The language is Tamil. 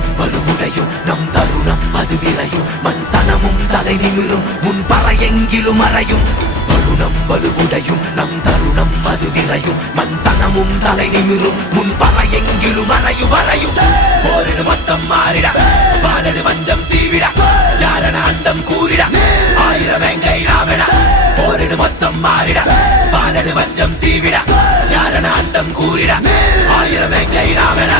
வருணம் வலுவுடையும் நம் தருணம் அது விரையும் மண் சனமும் தலை நிமிரும் முன் பறையெங்கிலும் அறையும் வருணம் வலுவுடையும் நம் தருணம் அது விரையும் மண் சனமும் தலை நிமிரும் முன் பறையெங்கிலும் அறையும் அறையும் போரிடு மொத்தம் மாறிட வாழடு வஞ்சம் சீவிட யாரன அண்டம் கூறிட ஆயிரம் வெங்கை நாமென போரிடு மொத்தம் மாறிட வாழடு வஞ்சம் சீவிட யாரன அண்டம் கூறிட ஆயிரம் வெங்கை நாமென